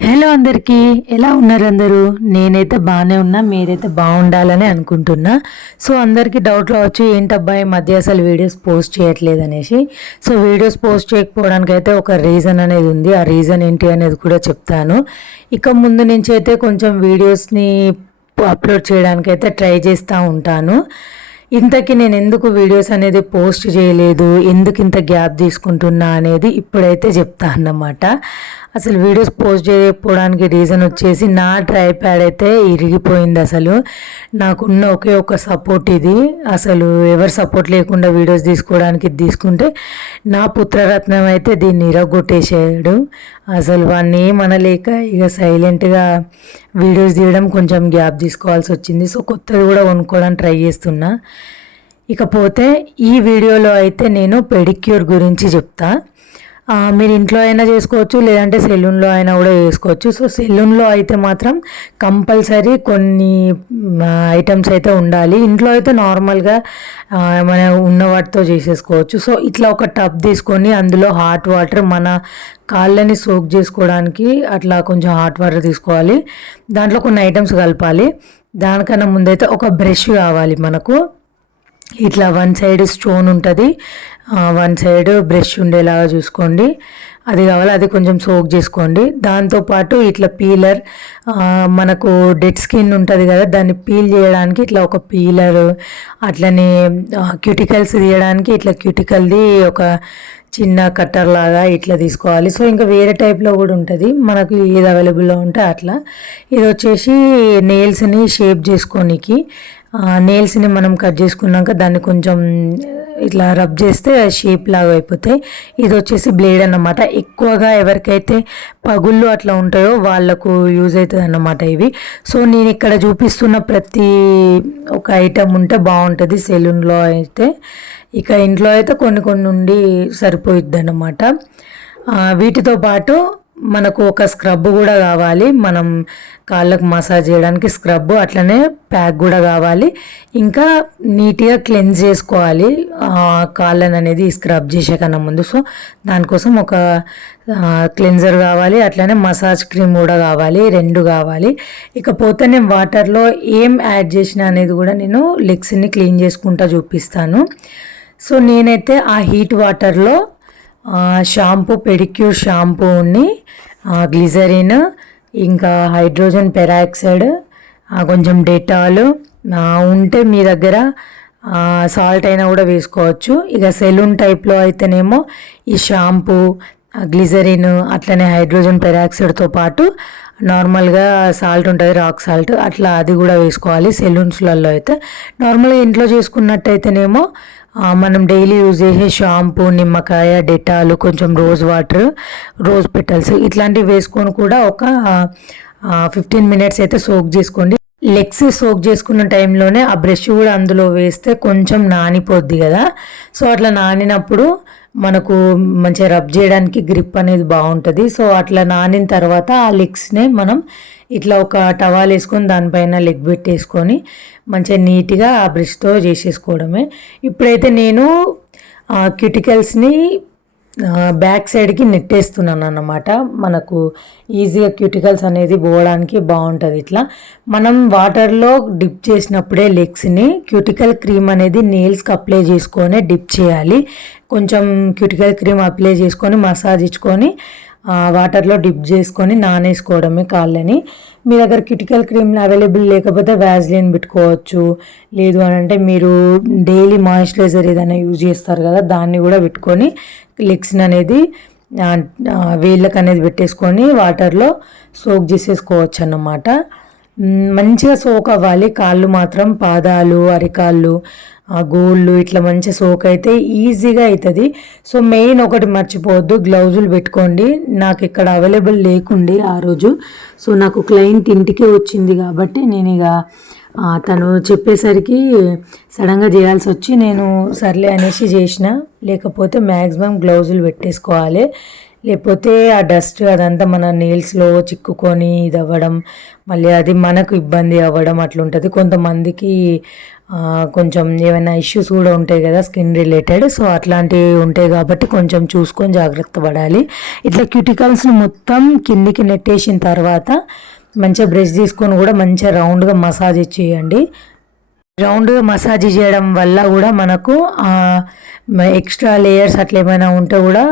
Hello అందరికీ, ఎలా ఉన్నారు అందరూ? నేనైతే బాగానే ఉన్నా, మీరైతే బాగుండాలని అనుకుంటున్నా. సో అందరికీ డౌట్ రావచ్చు, ఏంటబ్బా ఈ మధ్య అసలు వీడియోస్ పోస్ట్ చేయట్లేదు అనేసి. సో వీడియోస్ పోస్ట్ చేయకపోవడానికి అయితే ఒక రీజన్ అనేది ఉంది. ఆ రీజన్ ఏంటి అనేది కూడా చెప్తాను. ఇక ముందు నుంచి అయితే కొంచెం వీడియోస్ని అప్లోడ్ చేయడానికి అయితే ట్రై చేస్తూ ఉంటాను. ఇంతకీ నేను ఎందుకు వీడియోస్ అనేది పోస్ట్ చేయలేదు, ఎందుకు ఇంత గ్యాప్ తీసుకుంటున్నా అనేది ఇప్పుడైతే చెప్తా అన్నమాట. అసలు వీడియోస్ పోస్ట్ చేయకపోవడానికి రీజన్ వచ్చేసి నా ట్రైప్యాడ్ అయితే ఇరిగిపోయింది. అసలు నాకున్న ఒకే ఒక సపోర్ట్ ఇది. అసలు ఎవరు సపోర్ట్ లేకుండా వీడియోస్ తీసుకోవడానికి తీసుకుంటే నా పుత్రరత్నం అయితే దీన్ని ఇరగొట్టేసాడు. అసలు వాడిని ఏమనలేక ఇక సైలెంట్గా వీడియోస్ తీయడం కొంచెం గ్యాప్ తీసుకోవాల్సి వచ్చింది. సో కొత్తది కూడా కొనుక్కోవడానికి ట్రై చేస్తున్నా. ఇకపోతే ఈ వీడియోలో అయితే నేను పెడిక్యూర్ గురించి చెప్తా. మీరు ఇంట్లో అయినా చేసుకోవచ్చు, లేదంటే సెలూన్లో అయినా కూడా చేసుకోవచ్చు. సో సెలూన్లో అయితే మాత్రం కంపల్సరీ కొన్ని ఐటమ్స్ అయితే ఉండాలి. ఇంట్లో అయితే నార్మల్గా మన ఉన్న వాటితో చేసేసుకోవచ్చు. సో ఇట్లా ఒక టబ్ తీసుకొని అందులో హాట్ వాటర్, మన కాళ్ళని సోక్ చేసుకోవడానికి అట్లా కొంచెం హాట్ వాటర్ తీసుకోవాలి. దాంట్లో కొన్ని ఐటమ్స్ కలపాలి. దానికన్నా ముందైతే ఒక బ్రష్ కావాలి మనకు. ఇట్లా వన్ సైడ్ స్టోన్ ఉంటుంది, వన్ సైడ్ బ్రష్ ఉండేలాగా చూసుకోండి. అది కావాలి, అది కొంచెం సోక్ చేసుకోండి. దాంతోపాటు ఇట్లా పీలర్, మనకు డెడ్ స్కిన్ ఉంటుంది కదా, దాన్ని పీల్ చేయడానికి ఇట్లా ఒక పీలర్, అట్లనే క్యూటికల్స్ తీయడానికి ఇట్లా క్యూటికల్ది ఒక చిన్న కట్టర్ లాగా ఇట్లా తీసుకోవాలి. సో ఇంకా వేరే టైప్లో కూడా ఉంటుంది, మనకు ఏది అవైలబుల్లో ఉంటే అట్లా. ఇది వచ్చేసి నెయిల్స్ని షేప్ చేసుకోనికి. నెయిల్స్ని మనం కట్ చేసుకున్నాక దాన్ని కొంచెం ఇట్లా రబ్ చేస్తే షేప్ లాగా అయిపోతాయి. ఇది వచ్చేసి బ్లేడ్ అన్నమాట. ఎక్కువగా ఎవరికైతే పగుళ్ళు అట్లా ఉంటాయో వాళ్ళకు యూజ్ అవుతుంది అన్నమాట ఇవి. సో నేను ఇక్కడ చూపిస్తున్న ప్రతి ఒక ఐటమ్ ఉంటే బాగుంటుంది సెలూన్లో అయితే. ఇక ఇంట్లో అయితే కొన్ని కొన్ని ఉండి సరిపోయిద్ది అన్నమాట. వీటితో పాటు మనకు ఒక స్క్రబ్ కూడా కావాలి, మనం కాళ్ళకు మసాజ్ చేయడానికి స్క్రబ్, అట్లనే ప్యాక్ కూడా కావాలి. ఇంకా నీట్గా క్లెన్స్ చేసుకోవాలి కాళ్ళని అనేది స్క్రబ్ చేసే కన్నా ముందు. సో దానికోసం ఒక క్లెన్జర్ కావాలి, అట్లనే మసాజ్ క్రీమ్ కూడా కావాలి, రెండు కావాలి. ఇకపోతే నేను వాటర్లో ఏం యాడ్ చేసిన అనేది కూడా నేను లెగ్స్ని క్లీన్ చేసుకుంటా చూపిస్తాను. సో నేనైతే ఆ హీట్ వాటర్లో షాంపూ, పెడిక్యూర్ షాంపూని, గ్లిజరిన్, ఇంకా హైడ్రోజన్ పెరాక్సైడ్, కొంచెం డెటాల్, ఉంటే మీ దగ్గర సాల్ట్ అయినా కూడా వేసుకోవచ్చు. ఇక సెలూన్ టైప్లో అయితేనేమో ఈ షాంపూ, గ్లిజరిన్, అట్లనే హైడ్రోజన్ పెరాక్సైడ్తో పాటు నార్మల్గా సాల్ట్ ఉంటుంది, రాక్ సాల్ట్, అట్లా అది కూడా వేసుకోవాలి. సెలూన్స్లలో అయితే నార్మల్గా ఇంట్లో చేసుకున్నట్టయితేనేమో మనం డైలీ యూజ్ చేసే షాంపూ, నిమ్మకాయ, డెటాల్, కొంచెం రోజ్ వాటర్, రోజ్ పెటల్స్ ఇట్లాంటివి వేసుకొని కూడా ఒక 15 మినిట్స్ అయితే సోక్ చేసుకోండి. లెగ్స్ సోక్ చేసుకున్న టైంలోనే ఆ బ్రష్ కూడా అందులో వేస్తే కొంచెం నానిపోద్ది కదా. సో అట్లా నానినప్పుడు మనకు మంచిగా రబ్ చేయడానికి గ్రిప్ అనేది బాగుంటుంది. సో అట్లా నానిన తర్వాత ఆ లెగ్స్నే మనం ఇట్లా ఒక టవాల్ వేసుకొని దానిపైన లెగ్ పెట్టేసుకొని మంచిగా నీట్గా ఆ బ్రష్తో చేసేసుకోవడమే. ఇప్పుడైతే నేను క్యూటికల్స్ని బ్యాక్ సైడ్కి నెట్టేస్తున్నాను అన్నమాట. మనకు ఈజీగా క్యూటికల్స్ అనేది పోవడానికి బాగుంటుంది. ఇట్లా మనం వాటర్లో డిప్ చేసినప్పుడే లెగ్స్ని క్యూటికల్ క్రీమ్ అనేది నెయిల్స్కి అప్లై చేసుకొని డిప్ చేయాలి. కొంచెం క్యూటికల్ క్రీమ్ అప్లై చేసుకొని మసాజ్ ఇచ్చుకొని వాటర్లో డిప్ చేసుకొని నానేసుకోవడమే కాళ్ళని. మీ దగ్గర క్యూటికల్ క్రీమ్ అవైలబుల్ లేకపోతే వ్యాజ్లిన్ పెట్టుకోవచ్చు. లేదు అని అంటే మీరు డైలీ మాయిశ్చరైజర్ ఏదైనా యూజ్ చేస్తారు కదా, దాన్ని కూడా పెట్టుకొని లెగ్స్ని అనేది వేళ్ళకి అనేది పెట్టేసుకొని వాటర్లో సోక్ చేసేసుకోవచ్చు అన్నమాట. మంచిగా సోక్ అవ్వాలి కాళ్ళు మాత్రం, పాదాలు, అరికాళ్ళు, గోళ్ళు ఇట్లా మంచిగా సోక్ అయితే ఈజీగా అవుతుంది. సో మెయిన్ ఒకటి మర్చిపోవద్దు, గ్లౌజులు పెట్టుకోండి. నాకు ఇక్కడ అవైలబుల్ లేకుండే ఆ రోజు. సో నాకు క్లయింట్ ఇంటికే వచ్చింది కాబట్టి నేను ఇక తను చెప్పేసరికి సడన్గా చేయాల్సి వచ్చి నేను సర్లే అనేసి చేసిన. లేకపోతే మ్యాక్సిమం గ్లౌజులు పెట్టేసుకోవాలి, లేకపోతే ఆ డస్ట్ అదంతా మన నెయిల్స్లో చిక్కుకొని ఇది అవ్వడం, మళ్ళీ అది మనకు ఇబ్బంది అవ్వడం అట్లుంటుంది. కొంతమందికి కొంచెం ఏమైనా ఇష్యూస్ కూడా ఉంటాయి కదా స్కిన్ రిలేటెడ్. సో అట్లాంటివి ఉంటాయి కాబట్టి కొంచెం చూసుకొని జాగ్రత్త పడాలి. ఇట్లా క్యూటికల్స్ని మొత్తం కిందికి నెట్టేసిన తర్వాత మంచిగా బ్రష్ తీసుకొని కూడా మంచిగా రౌండ్గా మసాజ్ చేయండి. రౌండ్గా మసాజ్ చేయడం వల్ల కూడా మనకు ఎక్స్ట్రా లేయర్స్ అట్లా ఏమైనా ఉంటే కూడా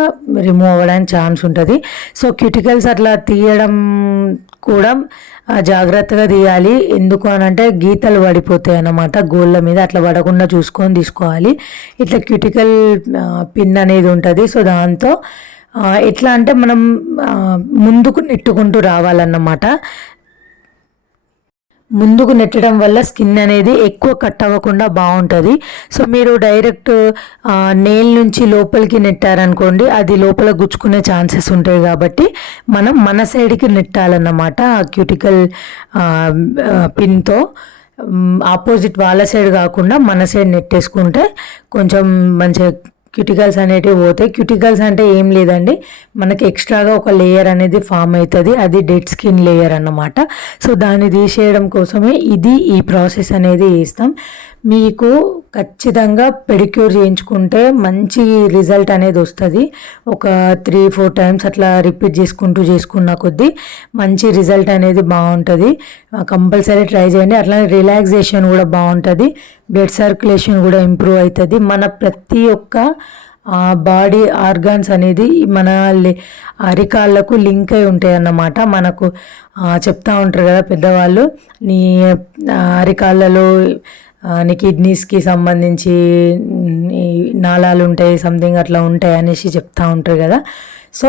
రిమూవ్ అవ్వడానికి ఛాన్స్ ఉంటుంది. సో క్యూటికల్స్ అట్లా తీయడం కూడా జాగ్రత్తగా తీయాలి. ఎందుకు అని అంటే గీతలు పడిపోతాయి అన్నమాట గోళ్ళ మీద, అట్లా పడకుండా చూసుకొని తీసుకోవాలి. ఇట్లా క్యూటికల్ పిన్ అనేది ఉంటుంది. సో దాంతో ఎట్లా అంటే మనం ముందుకు నెట్టుకుంటూ రావాలన్నమాట. ముందుకు నెట్టడం వల్ల స్కిన్ అనేది ఎక్కువ కట్ అవ్వకుండా బాగుంటుంది. సో మీరు డైరెక్ట్ నెయిల్ నుంచి లోపలికి నెట్టారనుకోండి, అది లోపల గుచ్చుకునే ఛాన్సెస్ ఉంటాయి. కాబట్టి మనం మన సైడ్కి నెట్టాలన్నమాట. ఆ క్యూటికల్ పిన్తో ఆపోజిట్ వాళ్ళ సైడ్ కాకుండా మన సైడ్ నెట్టేసుకుంటే కొంచెం మంచిగా క్యూటికల్స్ అనేటివి పోతాయి. క్యూటికల్స్ అంటే ఏం లేదండి, మనకి ఎక్స్ట్రాగా ఒక లేయర్ అనేది ఫామ్ అవుతుంది, అది డెడ్ స్కిన్ లేయర్ అన్నమాట. సో దాన్ని తీసేయడం కోసమే ఈ ప్రాసెస్ అనేది చేస్తాం. మీకు ఖచ్చితంగా పెడిక్యూర్ చేయించుకుంటే మంచి రిజల్ట్ అనేది వస్తుంది. ఒక 3-4 టైమ్స్ అట్లా రిపీట్ చేసుకున్న కొద్దీ మంచి రిజల్ట్ అనేది బాగుంటుంది. కంపల్సరీ ట్రై చేయండి. అట్లానే రిలాక్సేషన్ కూడా బాగుంటుంది, బ్లడ్ సర్క్యులేషన్ కూడా ఇంప్రూవ్ అవుతుంది. మన ప్రతి ఒక్క బాడీ ఆర్గాన్స్ అనేది మన అరికాళ్ళకు లింక్ అయి ఉంటాయి అన్నమాట. మనకు చెప్తా ఉంటారు కదా పెద్దవాళ్ళు, నీ అరికాళ్ళలో నీ కిడ్నీస్కి సంబంధించి నాళాలు ఉంటాయి, సంథింగ్ అట్లా ఉంటాయి అనేసి చెప్తా ఉంటారు కదా. సో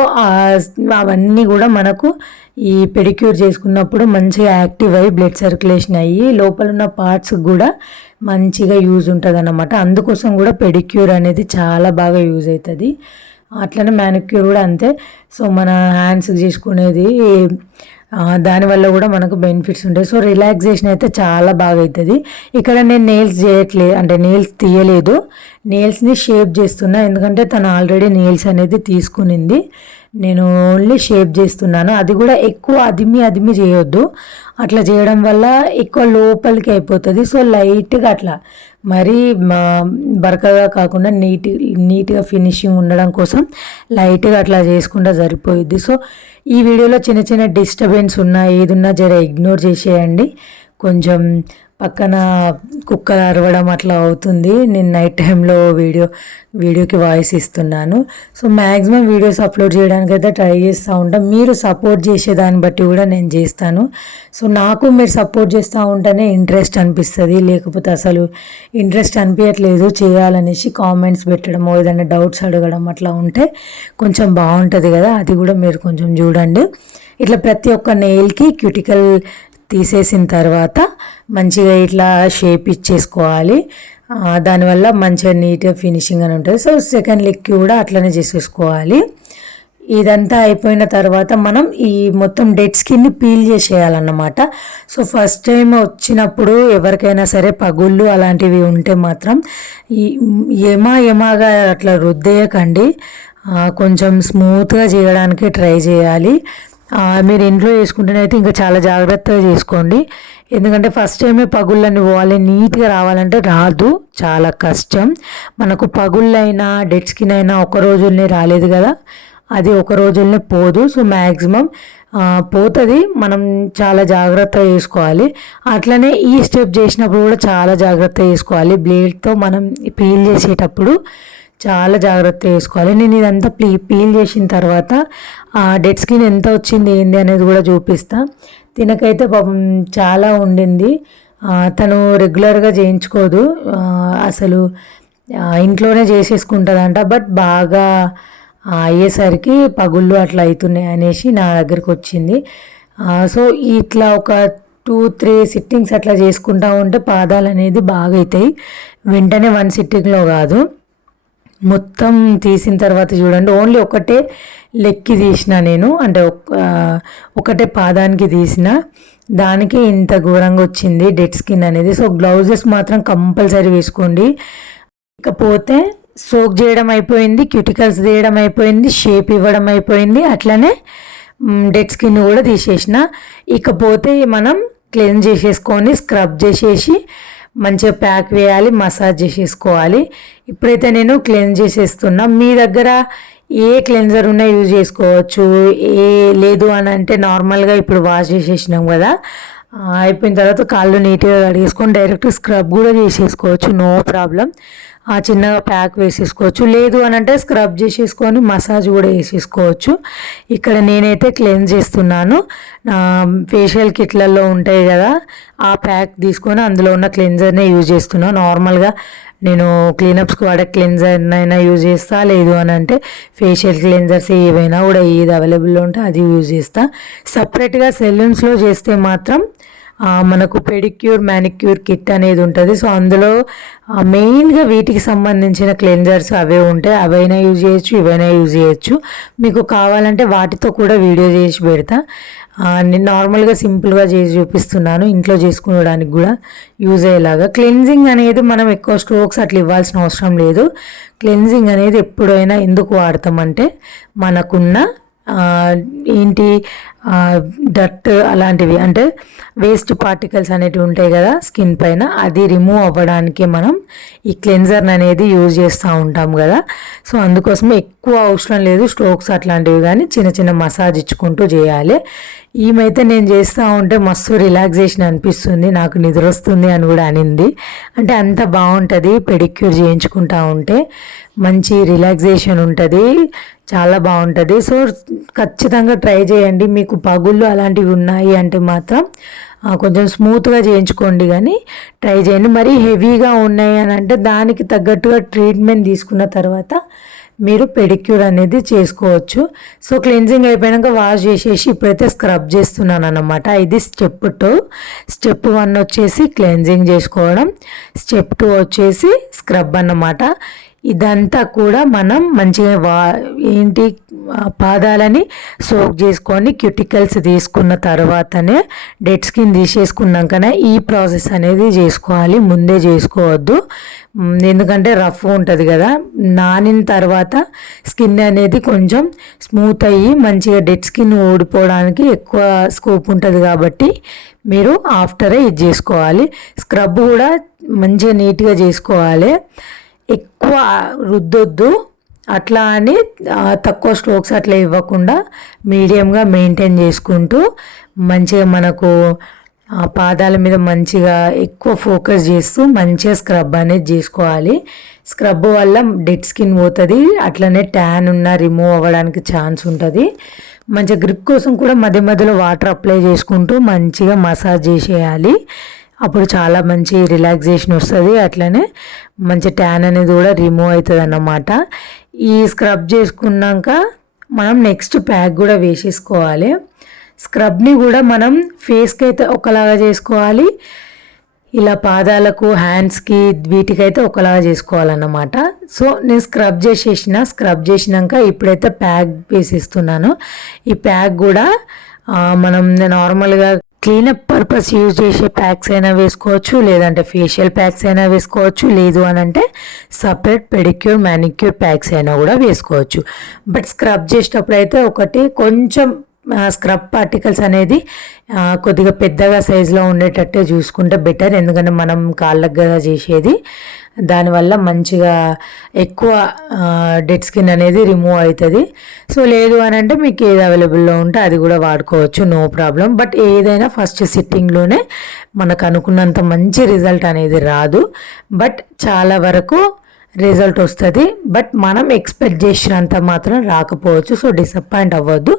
అవన్నీ కూడా మనకు ఈ పెడిక్యూర్ చేసుకున్నప్పుడు మంచిగా యాక్టివ్ అయ్యి బ్లడ్ సర్క్యులేషన్ అయ్యి లోపల ఉన్న పార్ట్స్ కూడా మంచిగా యూజ్ ఉంటుంది అన్నమాట. అందుకోసం కూడా పెడిక్యూర్ అనేది చాలా బాగా యూజ్ అవుతుంది. అట్లనే మ్యానిక్యూర్ కూడా అంతే. సో మన హ్యాండ్స్కి చేసుకునేది దానివల్ల కూడా మనకు బెనిఫిట్స్ ఉంటాయి. సో రిలాక్సేషన్ అయితే చాలా బాగా అవుతుంది. ఇక్కడ నేను నెయిల్స్ చేయట్లేదు, అంటే నెయిల్స్ తీయలేదు, నెయిల్స్ని షేప్ చేస్తున్నా. ఎందుకంటే తను ఆల్రెడీ నెయిల్స్ అనేది తీసుకునింది, నేను ఓన్లీ షేప్ చేస్తున్నాను. అది కూడా ఎక్కువ అదిమి చేయొద్దు, అట్లా చేయడం వల్ల ఎక్కువ లోపలికి అయిపోతుంది. సో లైట్గా అట్లా మరీ బరకగా కాకుండా నీట్గా ఫినిషింగ్ ఉండడం కోసం లైట్గా అట్లా చేసుకుంటే సరిపోయిద్ది. సో ఈ వీడియోలో చిన్న చిన్న డిస్టర్బెన్స్ ఉన్నా ఏదున్నా జర ఇగ్నోర్ చేసేయండి. కొంచెం పక్కన కుక్కలు అరవడం అట్లా అవుతుంది. నేను నైట్ టైంలో వీడియోకి వాయిస్ ఇస్తున్నాను. సో మ్యాక్సిమం వీడియోస్ అప్లోడ్ చేయడానికి అయితే ట్రై చేస్తూ ఉంటాం. మీరు సపోర్ట్ చేసేదాన్ని బట్టి కూడా నేను చేస్తాను. సో నాకు మీరు సపోర్ట్ చేస్తూ ఉంటేనే ఇంట్రెస్ట్ అనిపిస్తుంది, లేకపోతే అసలు ఇంట్రెస్ట్ అనిపించట్లేదు చేయాలనేసి కామెంట్స్ పెట్టడమో ఏదైనా డౌట్స్ అడగడం అట్లా ఉంటే కొంచెం బాగుంటుంది కదా. అది కూడా మీరు కొంచెం చూడండి. ఇట్లా ప్రతి ఒక్క నెయిల్కి క్యూటికల్ తీసేసిన తర్వాత మంచిగా ఇట్లా షేప్ ఇచ్చేసుకోవాలి. దానివల్ల మంచిగా నీట్గా ఫినిషింగ్ అని ఉంటుంది. సో సెకండ్ లెగ్ కూడా అట్లనే చేసేసుకోవాలి. ఇదంతా అయిపోయిన తర్వాత మనం ఈ మొత్తం డెడ్ స్కిన్ని పీల్ చేసేయాలన్నమాట. సో ఫస్ట్ టైం వచ్చినప్పుడు ఎవరికైనా సరే పగుళ్ళు అలాంటివి ఉంటే మాత్రం ఈ ఎమాగా అట్లా రుద్దేయకండి, కొంచెం స్మూత్గా చేయడానికి ట్రై చేయాలి. మీరు ఇంట్లో చేసుకుంటేనైతే ఇంకా చాలా జాగ్రత్తగా చేసుకోండి. ఎందుకంటే ఫస్ట్ టైమే పగుళ్ళని పోవాలి, నీట్గా రావాలంటే రాదు, చాలా కష్టం. మనకు పగుళ్ళైనా డెడ్ స్కిన్ అయినా ఒక రోజుల్నే రాలేదు కదా, అది ఒక రోజుల్నే పోదు. సో మ్యాక్సిమం పోతుంది, మనం చాలా జాగ్రత్తగా చేసుకోవాలి. అట్లనే ఈ స్టెప్ చేసినప్పుడు కూడా చాలా జాగ్రత్తగా చేసుకోవాలి. బ్లేడ్తో మనం పీల్ చేసేటప్పుడు చాలా జాగ్రత్త చేసుకోవాలి. నేను ఇదంతా పీల్ చేసిన తర్వాత డెడ్ స్కిన్ ఎంత వచ్చింది ఏంది అనేది కూడా చూపిస్తా. తినకైతే పాపం చాలా ఉండింది, తను రెగ్యులర్గా చేయించుకోదు, అసలు ఇంట్లోనే చేసేసుకుంటుందంట. బట్ బాగా అయ్యేసరికి పగుళ్ళు అట్లా అవుతున్నాయి అనేసి నా దగ్గరికి వచ్చింది. సో ఇట్లా ఒక 2-3 సిట్టింగ్స్ అట్లా చేసుకుంటా ఉంటే పాదాలు అనేది బాగా అవుతాయి. వెంటనే 1 సిట్టింగ్లో కాదు, మొత్తం తీసిన తర్వాత చూడండి. ఓన్లీ ఒకటే లెక్కి తీసిన నేను, అంటే ఒకటే పాదానికి తీసిన దానికి ఇంత ఘోరంగా వచ్చింది డెడ్ స్కిన్ అనేది. సో గ్లౌజెస్ మాత్రం కంపల్సరీ వేసుకోండి. ఇకపోతే సోక్ చేయడం అయిపోయింది, క్యూటికల్స్ తీయడం అయిపోయింది, షేప్ ఇవ్వడం అయిపోయింది, అట్లనే డెడ్ స్కిన్ కూడా తీసేసిన. ఇకపోతే మనం క్లీన్ చేసేసుకొని స్క్రబ్ చేసేసి మంచిగా ప్యాక్ వేయాలి, మసాజ్ చేసేసుకోవాలి. ఇప్పుడైతే నేను క్లెన్స్ చేసేస్తున్నా. మీ దగ్గర ఏ క్లెన్జర్ ఉన్నా యూజ్ చేసుకోవచ్చు. ఏ లేదు అని అంటే నార్మల్గా ఇప్పుడు వాష్ చేసేసినాం కదా, అయిపోయిన తర్వాత కాళ్ళు నీట్గా కడిగేసుకొని డైరెక్ట్ స్క్రబ్ కూడా చేసేసుకోవచ్చు, నో ప్రాబ్లం. చిన్నగా ప్యాక్ వేసేసుకోవచ్చు. లేదు అని అంటే స్క్రబ్ చేసేసుకొని మసాజ్ కూడా వేసేసుకోవచ్చు. ఇక్కడ నేనైతే క్లెన్స్ చేస్తున్నాను. ఫేషియల్ కిట్లలో ఉంటాయి కదా, ఆ ప్యాక్ తీసుకొని అందులో ఉన్న క్లెన్జర్నే యూజ్ చేస్తున్నాను. నార్మల్గా నేను క్లీనప్స్కి వాడే క్లెన్జర్ అయినా యూజ్ చేస్తా, లేదు అని అంటే ఫేషియల్ క్లెన్జర్స్ ఏవైనా కూడా ఏది అవైలబుల్లో ఉంటే అది యూజ్ చేస్తా. సపరేట్గా సెలూన్స్లో చేస్తే మాత్రం మనకు పెడిక్యూర్ మ్యానిక్యూర్ కిట్ అనేది ఉంటుంది. సో అందులో మెయిన్గా వీటికి సంబంధించిన క్లెన్జర్స్ అవే ఉంటాయి. అవైనా యూజ్ చేయొచ్చు, ఇవైనా యూజ్ చేయొచ్చు. మీకు కావాలంటే వాటితో కూడా వీడియో చేసి పెడతా. నేను నార్మల్గా సింపుల్గా చేసి చూపిస్తున్నాను, ఇంట్లో చేసుకోవడానికి కూడా యూజ్ అయ్యేలాగా. క్లెన్జింగ్ అనేది మనం ఎక్కువ స్ట్రోక్స్ అట్లా ఇవ్వాల్సిన అవసరం లేదు. క్లెన్జింగ్ అనేది ఎప్పుడైనా ఎందుకు వాడతామంటే మనకున్న ఏంటి డట్ అలాంటివి అంటే వేస్ట్ పార్టికల్స్ అనేటివి ఉంటాయి కదా స్కిన్ పైన, అది రిమూవ్ అవ్వడానికి మనం ఈ క్లెన్జర్ అనేది యూజ్ చేస్తూ ఉంటాం కదా. సో అందుకోసమే ఎక్కువ అవసరం లేదు స్ట్రోక్స్ అట్లాంటివి, కానీ చిన్న చిన్న మసాజ్ ఇచ్చుకుంటూ చేయాలి. ఈమైతే నేను చేస్తూ ఉంటే మస్తు రిలాక్సేషన్ అనిపిస్తుంది, నాకు నిద్ర వస్తుంది అని కూడా అనింది. అంటే అంత బాగుంటుంది పెడిక్యూర్ చేయించుకుంటా ఉంటే, మంచి రిలాక్సేషన్ ఉంటుంది, చాలా బాగుంటుంది. సో ఖచ్చితంగా ట్రై చేయండి. మీకు పగుళ్ళు అలాంటివి ఉన్నాయి అంటే మాత్రం కొంచెం స్మూత్గా చేయించుకోండి, కానీ ట్రై చేయండి. మరీ హెవీగా ఉన్నాయి అని అంటే దానికి తగ్గట్టుగా ట్రీట్మెంట్ తీసుకున్న తర్వాత మీరు పెడిక్యూర్ అనేది చేసుకోవచ్చు. సో క్లెన్జింగ్ అయిపోయాక వాష్ చేసేసి ఇప్పుడైతే స్క్రబ్ చేస్తున్నాను అన్నమాట. ఇది స్టెప్ 2. స్టెప్ 1 వచ్చేసి క్లెన్జింగ్ చేసుకోవడం, స్టెప్ 2 వచ్చేసి స్క్రబ్ అన్నమాట. ఇదంతా కూడా మనం మంచిగా ఏంటి పాదాలని సోక్ చేసుకొని క్యూటికల్స్ తీసుకున్న తర్వాతనే డెడ్ స్కిన్ తీసేసుకున్నాకనే ఈ ప్రాసెస్ అనేది చేసుకోవాలి, ముందే చేసుకోవద్దు. ఎందుకంటే రఫ్ ఉంటుంది కదా, నానిన తర్వాత స్కిన్ అనేది కొంచెం స్మూత్ అయ్యి మంచిగా డెడ్ స్కిన్ ఊడిపోవడానికి ఎక్కువ స్కోప్ ఉంటుంది. కాబట్టి మీరు ఆఫ్టరే ఇది చేసుకోవాలి. స్క్రబ్ కూడా మంచిగా నీట్గా చేసుకోవాలి, ఎక్కువ రుద్దొద్దు. అట్లా అని తక్కువ స్ట్రోక్స్ అట్లా ఇవ్వకుండా మీడియంగా మెయింటైన్ చేసుకుంటూ మంచిగా మనకు పాదాల మీద మంచిగా ఎక్కువ ఫోకస్ చేస్తూ మంచిగా స్క్రబ్ అనేది చేసుకోవాలి. స్క్రబ్ వల్ల డెడ్ స్కిన్ పోతుంది, అట్లనే ట్యాన్ ఉన్న రిమూవ్ అవ్వడానికి ఛాన్స్ ఉంటుంది. మంచిగా గ్రిప్ కోసం కూడా మధ్య మధ్యలో వాటర్ అప్లై చేసుకుంటూ మంచిగా మసాజ్ చేసేయాలి. అప్పుడు చాలా మంచి రిలాక్సేషన్ వస్తుంది, అట్లనే మంచి ట్యాన్ అనేది కూడా రిమూవ్ అవుతుంది అన్నమాట. ఈ స్క్రబ్ చేసుకున్నాక మనం నెక్స్ట్ ప్యాక్ కూడా వేసేసుకోవాలి. స్క్రబ్ని కూడా మనం ఫేస్కి అయితే ఒకలాగా చేసుకోవాలి, ఇలా పాదాలకు హ్యాండ్స్కి వీటికైతే ఒకలాగా చేసుకోవాలన్నమాట. సో నేను స్క్రబ్ చేసినాక ఇప్పుడైతే ప్యాక్ వేసిస్తున్నాను. ఈ ప్యాక్ కూడా మనం నార్మల్గా క్లీనప్ పర్పస్ యూజ్ చేసే ప్యాక్స్ అయినా వేసుకోవచ్చు, లేదంటే ఫేషియల్ ప్యాక్స్ అయినా వేసుకోవచ్చు, లేదు అని అంటే సపరేట్ పెడిక్యూర్ మ్యానిక్యూర్ ప్యాక్స్ అయినా కూడా వేసుకోవచ్చు. బట్ స్క్రబ్ చేసేటప్పుడు అయితే ఒకటి కొంచెం స్క్రబ్ పార్టికల్స్ అనేది కొద్దిగా పెద్దగా సైజులో ఉండేటట్టే చూసుకుంటే బెటర్. ఎందుకంటే మనం కాళ్ళకు కదా చేసేది, దానివల్ల మంచిగా ఎక్కువ డెడ్ స్కిన్ అనేది రిమూవ్ అవుతుంది. సో లేదు అని అంటే మీకు ఏది అవైలబుల్లో ఉంటే అది కూడా వాడుకోవచ్చు, నో ప్రాబ్లం. బట్ ఏదైనా ఫస్ట్ సిట్టింగ్లోనే మనకు అనుకున్నంత మంచి రిజల్ట్ అనేది రాదు, బట్ చాలా వరకు రిజల్ట్ వస్తుంది. బట్ మనం ఎక్స్పెక్ట్ చేసినంత మాత్రం రాకపోవచ్చు. సో డిసప్పాయింట్ అవ్వద్దు,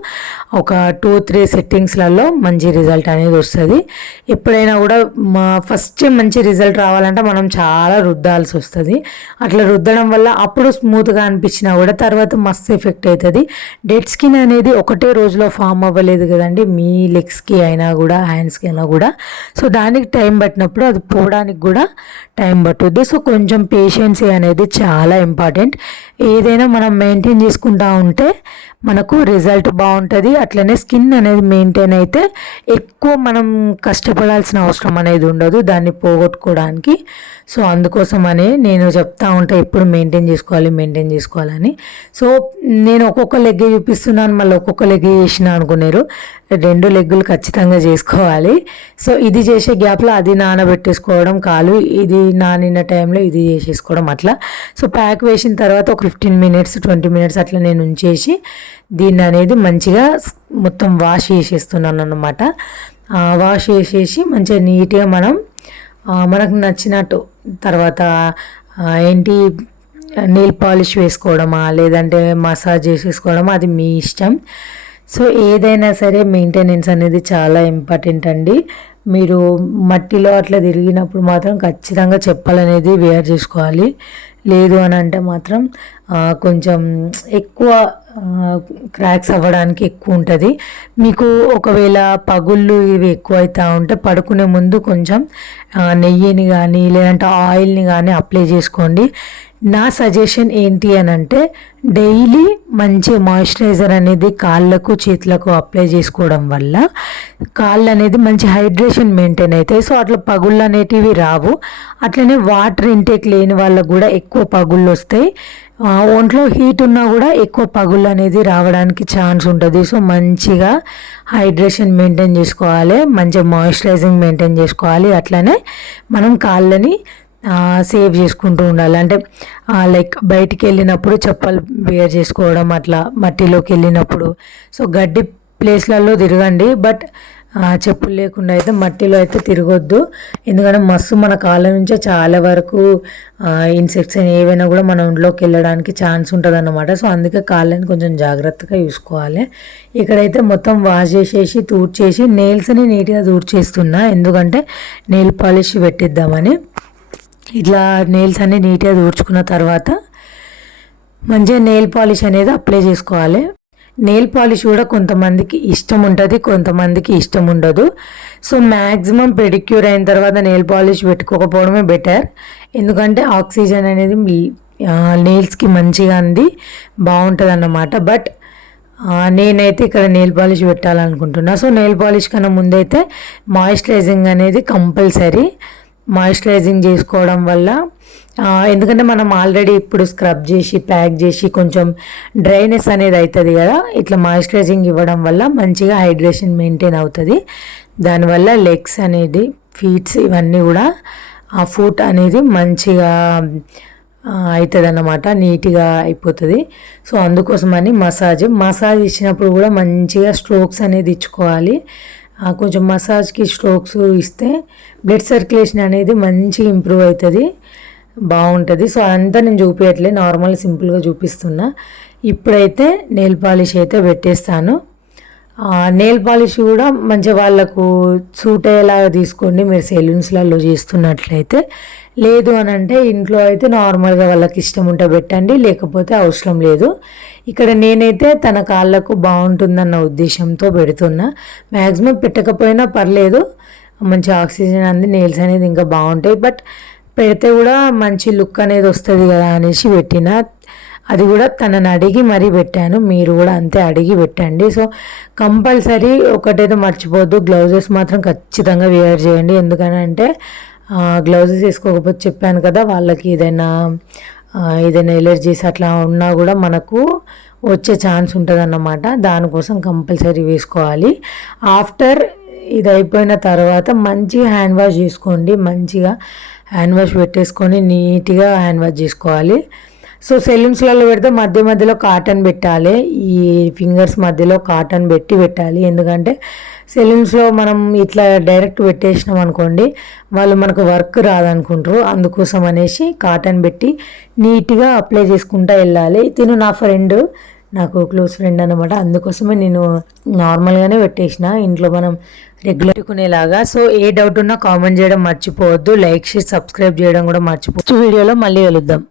ఒక 2-3 సెట్టింగ్స్లలో మంచి రిజల్ట్ అనేది వస్తుంది. ఎప్పుడైనా కూడా ఫస్ట్ మంచి రిజల్ట్ రావాలంటే మనం చాలా రుద్దాల్సి వస్తుంది. అట్లా రుద్దడం వల్ల అప్పుడు స్మూత్గా అనిపించినా కూడా తర్వాత మస్తు ఎఫెక్ట్ అవుతుంది. డెడ్ స్కిన్ అనేది ఒకటే రోజులో ఫామ్ అవ్వలేదు కదండి, మీ లెగ్స్కి అయినా కూడా హ్యాండ్స్కి అయినా కూడా. సో దానికి టైం పట్టినప్పుడు అది పోవడానికి కూడా టైం పట్టుద్ది. సో కొంచెం పేషెన్సీ అనేది అనేది చాలా ఇంపార్టెంట్. ఏదైనా మనం మెయింటైన్ చేసుకుంటా ఉంటే మనకు రిజల్ట్ బాగుంటుంది. అట్లనే స్కిన్ అనేది మెయింటైన్ అయితే ఎక్కువ మనం కష్టపడాల్సిన అవసరం అనేది ఉండదు దాన్ని పోగొట్టుకోవడానికి. సో అందుకోసమనే నేను చెప్తా ఉంటా ఎప్పుడు మెయింటైన్ చేసుకోవాలని. సో నేను ఒక్కొక్క లెగ్ చూపిస్తున్నాను, మళ్ళీ ఒక్కొక్క లెగ్ చేసిన అనుకున్నారు. 2 లెగ్గులు ఖచ్చితంగా చేసుకోవాలి. సో ఇది చేసే గ్యాప్లో అది నానబెట్టేసుకోవడం, కాలు ఇది నానిన టైంలో ఇది చేసేసుకోవడం అట్లా. సో ప్యాక్ వేసిన తర్వాత ఒక 15 మినిట్స్ 20 మినిట్స్ అట్లా నేను ఉంచేసి దీన్ని అనేది మంచిగా మొత్తం వాష్ చేసేస్తున్నాను అన్నమాట. వాష్ చేసేసి మంచిగా నీట్గా మనకు నచ్చినట్టు తర్వాత ఏంటి నెయిల్ పాలిష్ వేసుకోవడమా లేదంటే మసాజ్ చేసేసుకోవడమా అది మీ ఇష్టం. సో ఏదైనా సరే మెయింటెనెన్స్ అనేది చాలా ఇంపార్టెంట్ అండి. మీరు మట్టిలో అట్లా తిరిగినప్పుడు మాత్రం ఖచ్చితంగా చెప్పాలనేది వేర్ చేసుకోవాలి. లేదు అని అంటే మాత్రం కొంచెం ఎక్కువ క్రాక్స్ అవ్వడానికి ఎక్కువ ఉంటుంది. మీకు ఒకవేళ పగుళ్ళు ఇవి ఎక్కువ అవుతూ ఉంటే పడుకునే ముందు కొంచెం నెయ్యిని కానీ లేదంటే ఆయిల్ని కానీ అప్లై చేసుకోండి. నా సజెషన్ ఏంటి అని అంటే డైలీ మంచి మాయిశ్చరైజర్ అనేది కాళ్ళకు చేతులకు అప్లై చేసుకోవడం వల్ల కాళ్ళు అనేది మంచి హైడ్రేషన్ మెయింటైన్ అవుతాయి. సో అట్లా పగుళ్ళు అనేటివి రావు. అట్లనే వాటర్ ఇంటేక్ లేని వాళ్ళకు కూడా ఎక్కువ పగుళ్ళు వస్తాయి. ఒంట్లో హీట్ ఉన్నా కూడా ఎక్కువ పగుళ్ళు అనేది రావడానికి ఛాన్స్ ఉంటుంది. సో మంచిగా హైడ్రేషన్ మెయింటైన్ చేసుకోవాలి, మంచిగా మాయిశ్చరైజింగ్ మెయింటైన్ చేసుకోవాలి. అట్లనే మనం కాళ్ళని సేవ్ చేసుకుంటూ ఉండాలి. అంటే లైక్ బయటికి వెళ్ళినప్పుడు చెప్పలు వేర్ చేసుకోవడం, అట్లా మట్టిలోకి వెళ్ళినప్పుడు. సో గడ్డి ప్లేస్లలో తిరగండి, బట్ చెప్పులు లేకుండా అయితే మట్టిలో అయితే తిరగొద్దు. ఎందుకంటే మస్తు మన కాళ్ళ నుంచే చాలా వరకు ఇన్సెక్ట్స్ ఏవైనా కూడా మన ఒంట్లోకి వెళ్ళడానికి ఛాన్స్ ఉంటుంది అన్నమాట. సో అందుకే కాళ్ళని కొంచెం జాగ్రత్తగా చూసుకోవాలి. ఇక్కడైతే మొత్తం వాష్ చేసేసి తూడ్చేసి నెయిల్స్ని నీట్గా తూడ్చేస్తున్నా, ఎందుకంటే నెయిల్ పాలిష్ పెట్టిద్దామని. ఇట్లా నెయిల్స్ అన్ని నీట్గా దూర్చుకున్న తర్వాత మంచిగా నెయిల్ పాలిష్ అనేది అప్లై చేసుకోవాలి. నెయిల్ పాలిష్ కూడా కొంతమందికి ఇష్టం ఉంటుంది, కొంతమందికి ఇష్టం ఉండదు. సో మ్యాక్సిమం పెడిక్యూర్ అయిన తర్వాత నెయిల్ పాలిష్ పెట్టుకోకపోవడమే బెటర్. ఎందుకంటే ఆక్సిజన్ అనేది నెయిల్స్కి మంచిగా అంది బాగుంటుంది అన్నమాట. బట్ నేనైతే ఇక్కడ నెయిల్ పాలిష్ పెట్టాలనుకుంటున్నా. సో నెయిల్ పాలిష్ కన్నా ముందైతే మాయిశ్చరైజింగ్ అనేది కంపల్సరీ. మాయిశ్చరైజింగ్ చేసుకోవడం వల్ల ఎందుకంటే మనం ఆల్రెడీ ఇప్పుడు స్క్రబ్ చేసి ప్యాక్ చేసి కొంచెం డ్రైనెస్ అనేది అవుతుంది కదా, ఇట్లా మాయిశ్చరైజింగ్ ఇవ్వడం వల్ల మంచిగా హైడ్రేషన్ మెయింటైన్ అవుతుంది. దానివల్ల లెగ్స్ అనేది ఫీట్స్ ఇవన్నీ కూడా ఆ ఫుట్ అనేది మంచిగా అవుతుంది అన్నమాట, నీట్గా అయిపోతుంది. సో అందుకోసమని మసాజ్ ఇచ్చినప్పుడు కూడా మంచిగా స్ట్రోక్స్ అనేది ఇచ్చుకోవాలి. కొంచెం మసాజ్కి స్ట్రోక్స్ ఇస్తే బ్లడ్ సర్క్యులేషన్ అనేది మంచిగా ఇంప్రూవ్ అవుతుంది, బాగుంటుంది. సో అంతా నేను చూపించట్లేదు, నార్మల్ సింపుల్గా చూపిస్తున్నా. ఇప్పుడైతే నెయిల్ పాలిష్ అయితే పెట్టేస్తాను. నెయిల్ పాలిష్ కూడా మంచిగా వాళ్ళకు సూట్ అయ్యేలాగా తీసుకోండి మీరు సెలూన్స్లలో చేస్తున్నట్లయితే. లేదు అని అంటే ఇంట్లో అయితే నార్మల్గా వాళ్ళకి ఇష్టం ఉంటే పెట్టండి, లేకపోతే అవసరం లేదు. ఇక్కడ నేనైతే తన కాళ్ళకు బాగుంటుందన్న ఉద్దేశంతో పెడుతున్నా. మ్యాక్సిమం పెట్టకపోయినా పర్లేదు, మంచి ఆక్సిజన్ అంది నెయిల్స్ అనేది ఇంకా బాగుంటాయి. బట్ పెడితే కూడా మంచి లుక్ అనేది వస్తుంది కదా అనేసి పెట్టిన. అది కూడా తనని అడిగి మరీ పెట్టాను, మీరు కూడా అంతే అడిగి పెట్టండి. సో కంపల్సరీ ఒకటైతే మర్చిపోవద్దు, గ్లౌజెస్ మాత్రం ఖచ్చితంగా వేర్ చేయండి. ఎందుకనంటే గ్లౌజెస్ వేసుకోకపోతే చెప్పాను కదా వాళ్ళకి ఏదైనా ఎలర్జీస్ అట్లా ఉన్నా కూడా మనకు వచ్చే ఛాన్స్ ఉంటుంది అన్నమాట. దానికోసం కంపల్సరీ వేసుకోవాలి. ఆఫ్టర్ ఇది అయిపోయిన తర్వాత మంచిగా హ్యాండ్ వాష్ చేసుకోండి. మంచిగా హ్యాండ్ వాష్ పెట్టేసుకొని నీట్గా హ్యాండ్ వాష్ చేసుకోవాలి. సో సెలూన్స్లలో పెడితే మధ్యలో కాటన్ పెట్టాలి, ఈ ఫింగర్స్ మధ్యలో కాటన్ పెట్టాలి. ఎందుకంటే సెలూన్స్లో మనం ఇట్లా డైరెక్ట్ పెట్టేసినాం అనుకోండి, వాళ్ళు మనకు వర్క్ రాదనుకుంటారు. అందుకోసం అనేసి కాటన్ పెట్టి నీట్గా అప్లై చేసుకుంటూ వెళ్ళాలి. తిను నా ఫ్రెండ్, నాకు క్లోజ్ ఫ్రెండ్ అనమాట, అందుకోసమే నేను నార్మల్గానే పెట్టేసిన, ఇంట్లో మనం రెగ్యులర్ పెట్టుకునేలాగా. సో ఏ డౌట్ ఉన్నా కామెంట్ చేయడం మర్చిపోవద్దు, లైక్ షేర్ సబ్స్క్రైబ్ చేయడం కూడా మర్చిపోవద్దు. వీడియోలో మళ్ళీ కలుద్దాం.